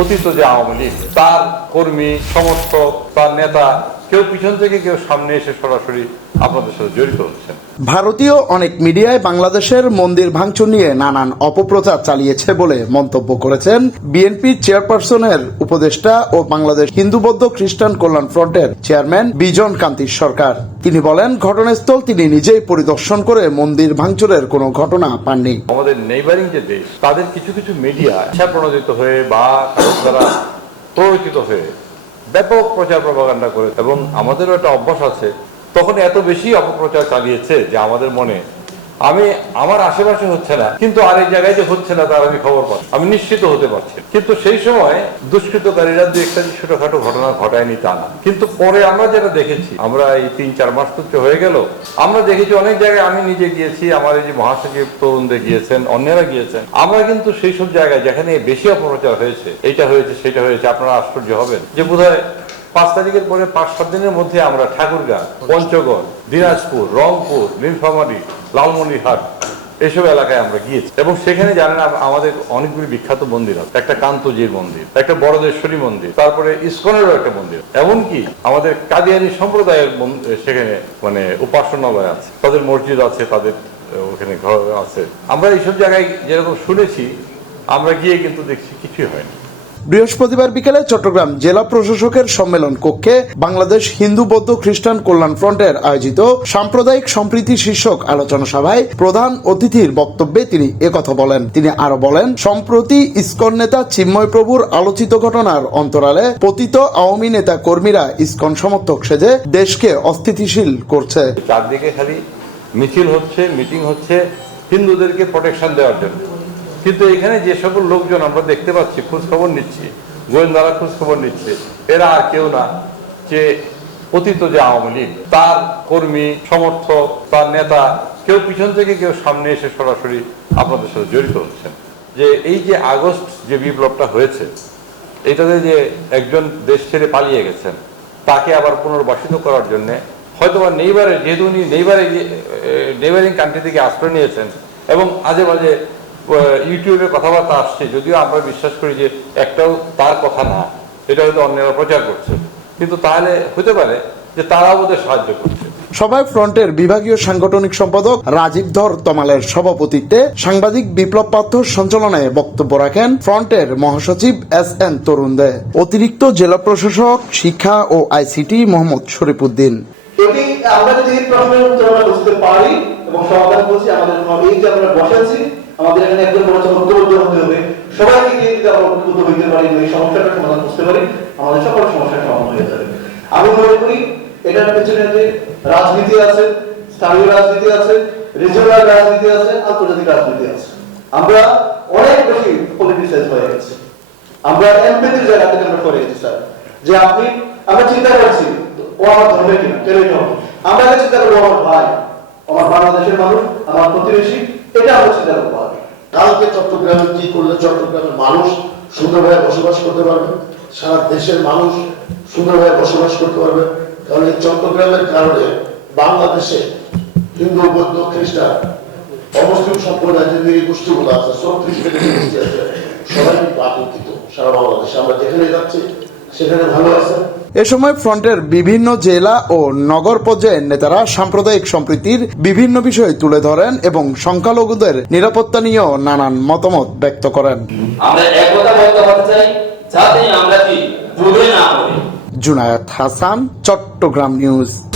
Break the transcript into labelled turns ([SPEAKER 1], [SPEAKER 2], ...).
[SPEAKER 1] কথিত যে আওয়ামী লীগ তার কর্মী সমর্থক তার নেতা কেউ পিছন থেকে কেউ সামনে এসে সরাসরি আপনাদের সাথে জড়িত হচ্ছেন
[SPEAKER 2] ভারতীয় অনেক মিডিয়ায় বাংলাদেশের মন্দির ভাঙচুর নিয়ে নানান অপপ্রচার চালিয়েছে বলে মন্তব্য করেছেন বিএনপি চেয়ারপারসনের উপদেষ্টা ও বাংলাদেশ হিন্দু বৌদ্ধ খ্রিস্টান কল্যাণ ফ্রন্টের চেয়ারম্যান বিজন কান্তি সরকার তিনি বলেন ঘটনাস্থল তিনি নিজেই পরিদর্শন করে মন্দির ভাঙচুরের কোনো ঘটনা পাননি
[SPEAKER 1] আমাদের নেইবারিং যে দেশ তাদের কিছু কিছু মিডিয়া প্রণোদিত হয়ে বা তারা প্ররোচিত হয়ে ব্যাপক প্রচার প্রবাগান্ডা করে এবং আমাদেরও একটা অভ্যাস আছে তখন এত বেশি অপপ্রচার চালিয়েছে যে আমাদের মনে আমি আমার আশেপাশে হচ্ছে না কিন্তু আরেক জায়গায় যে হচ্ছে না তার আমি খবর পাচ্ছি আমি নিশ্চিত হতে পারছি কিন্তু সেই সময় দুষ্কৃতকারীরা দু একটা ছোটখাটো ঘটনা ঘটায়নি তা না কিন্তু পরে আমরা যেটা দেখেছি আমরা এই তিন চার মাস তো হয়ে গেল আমরা দেখেছি অনেক জায়গায় আমি নিজে গিয়েছি আমার এই যে মহাসচিব তরুণদে গিয়েছেন অন্যরা গিয়েছেন আমরা কিন্তু সেই সব জায়গায় যেখানে বেশি অপপ্রচার হয়েছে এটা হয়েছে সেটা হয়েছে আপনারা আশ্চর্য হবেন যে বোধহয় পাঁচ তারিখের পরে পাঁচ সাত দিনের মধ্যে আমরা ঠাকুরগাঁ পঞ্চগড় দিনাজপুর রংপুর নীলফামারি লালমনিরহাট এসব এলাকায় আমরা গিয়েছি এবং সেখানে জানেন আমাদের অনেকগুলি বিখ্যাত মন্দির আছে একটা কান্তজির মন্দির একটা বড়দেশ্বরী মন্দির তারপরে ইস্কনেরও একটা মন্দির এমনকি আমাদের কাদিয়ানি সম্প্রদায়ের সেখানে মানে উপাসনালয় আছে তাদের মসজিদ আছে তাদের ওখানে ঘর আছে আমরা এইসব জায়গায় যেরকম শুনেছি আমরা গিয়ে কিন্তু দেখছি কিছুই হয়নি
[SPEAKER 2] বৃহস্পতিবার বিকেলে চট্টগ্রাম জেলা প্রশাসকের সম্মেলন কক্ষে বাংলাদেশ হিন্দু বৌদ্ধ খ্রিস্টান কল্যাণ ফ্রন্টের আয়োজিত সাম্প্রদায়িক সম্প্রীতি শীর্ষক আলোচনা সভায় প্রধান অতিথির বক্তব্যে তিনি একথা বলেন তিনি আরো বলেন সম্প্রতি ইস্কন নেতা চিন্ময় প্রভুর আলোচিত ঘটনার অন্তরালে পতিত আওয়ামী নেতা কর্মীরা ইস্কন সমর্থক সেজে দেশকে অস্থিতিশীল করছে
[SPEAKER 1] চারদিকে খালি মিছিল হচ্ছে মিটিং হচ্ছে হিন্দুদেরকে প্রোটেকশন দেওয়ার জন্য কিন্তু এখানে যে সকল লোকজন আমরা দেখতে পাচ্ছি খোঁজখবর নিচ্ছি গোয়েন্দারা খোঁজখবর নিচ্ছে এরা আর কেউ না যে অতীত যে আওয়ামী লীগ তার কর্মী সমর্থক তার নেতা কেউ পিছন থেকে কেউ সামনে এসে সরাসরি আপনাদের সাথে জড়িত হচ্ছেন যে এই যে আগস্ট যে বিপ্লবটা হয়েছে এটাতে যে একজন দেশ ছেড়ে পালিয়ে গেছেন তাকে আবার পুনর্বাসিত করার জন্যে হয়তো বা নেইবারে যেহেতু উনি নেইবারে নেইবারিং কান্ট্রি থেকে আশ্রয় নিয়েছেন এবং আজে বাজে ইউটিউবে কথাবার্তা আসছে যদিও আমরা বিশ্বাস করি যে একটাও তার কথা না এটা হয়তো অন্যেরা প্রচার করছে কিন্তু তাহলে হতে পারে যে তারা ওদের সাহায্য করছে
[SPEAKER 2] সভায় ফ্রন্টের বিভাগীয় সাংগঠনিক সম্পাদক রাজীব ধর তমালের সভাপতিত্বে সাংবাদিক বিপ্লব পাত্র সঞ্চালনায় বক্তব্য রাখেন ফ্রন্টের মহাসচিব এস এন তরুণ দে অতিরিক্ত জেলা প্রশাসক শিক্ষা ও আইসিটি মোহাম্মদ শরীফুদ্দিন
[SPEAKER 3] আমরা যদি প্রশ্নের উত্তর বুঝতে পারি এবং সমাধান করছি আমাদের নবীর যে আমরা বসে আছি আমাদের এখানে একজন বড় ঐক্যবদ্ধ হতে হবে সবাইকে নিয়ে যদি আমরা উদ্ভূত হইতে পারি এই সমস্যাটা সমাধান করতে পারি আমাদের সকল সমস্যার সমাধান হয়ে যাবে আমি মনে করি এটার পেছনে যে রাজনীতি আছে স্থানীয় রাজনীতি আছে রিজিওনাল রাজনীতি আছে আন্তর্জাতিক রাজনীতি আছে আমরা অনেক বেশি পলিটিসাইজ হয়ে গেছি আমরা এমপ্যাথির জায়গা থেকে আমরা করে গেছি স্যার যে আপনি আমরা চিন্তা করছি ও আমার ধর্মে কিনা কেন আমরা চিন্তা করবো আমার ভাই আমার বাংলাদেশের মানুষ আমার প্রতিবেশী এটা হচ্ছে তার উপায়
[SPEAKER 4] কালকে চট্টগ্রামে কি করলে চট্টগ্রামের মানুষ সুন্দরভাবে বসবাস করতে পারবে সারা দেশের মানুষ সুন্দরভাবে বসবাস করতে পারবে কারণ এই চট্টগ্রামের কারণে বাংলাদেশে হিন্দু বৌদ্ধ খ্রিস্টান অমুসলিম সম্প্রদায় যে গোষ্ঠীগুলো আছে চৌত্রিশ আছে সবাই কিন্তু সারা বাংলাদেশে আমরা যেখানে যাচ্ছি সেখানে ভালো আছে
[SPEAKER 2] এ সময় ফ্রন্টের বিভিন্ন জেলা ও নগর পর্যায়ের নেতারা সাম্প্রদায়িক সম্প্রীতির বিভিন্ন বিষয় তুলে ধরেন এবং সংখ্যালঘুদের নিরাপত্তা নিয়েও নানান মতামত ব্যক্ত করেন জুনায়দ হাসান চট্টগ্রাম নিউজ